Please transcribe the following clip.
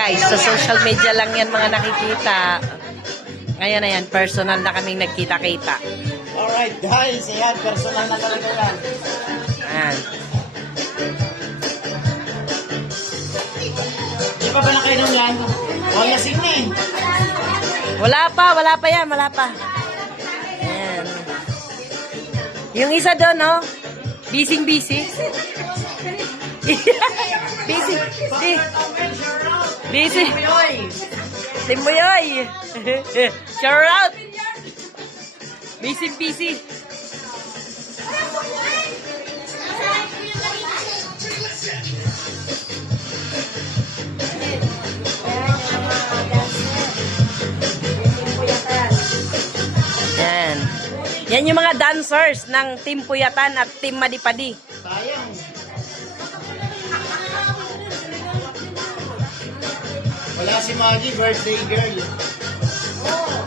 guys, sa social media lang yan mga nakikita. Ngayon na yan, personal na kaming nagkita-kita. Alright guys, ayan, personal na talaga yan. Ayan. Di pa ba nakainom yan? O, lasing na eh. Wala pa yan, wala pa. Ayan. Yung isa doon, oh. Busy. Busy. Timboyoy. Shout out. Busy. Yan. Yan yung mga dancers ng Team Puyatan at Team Madipadi. Sayang. Wala si Maggie, birthday girl. Oh.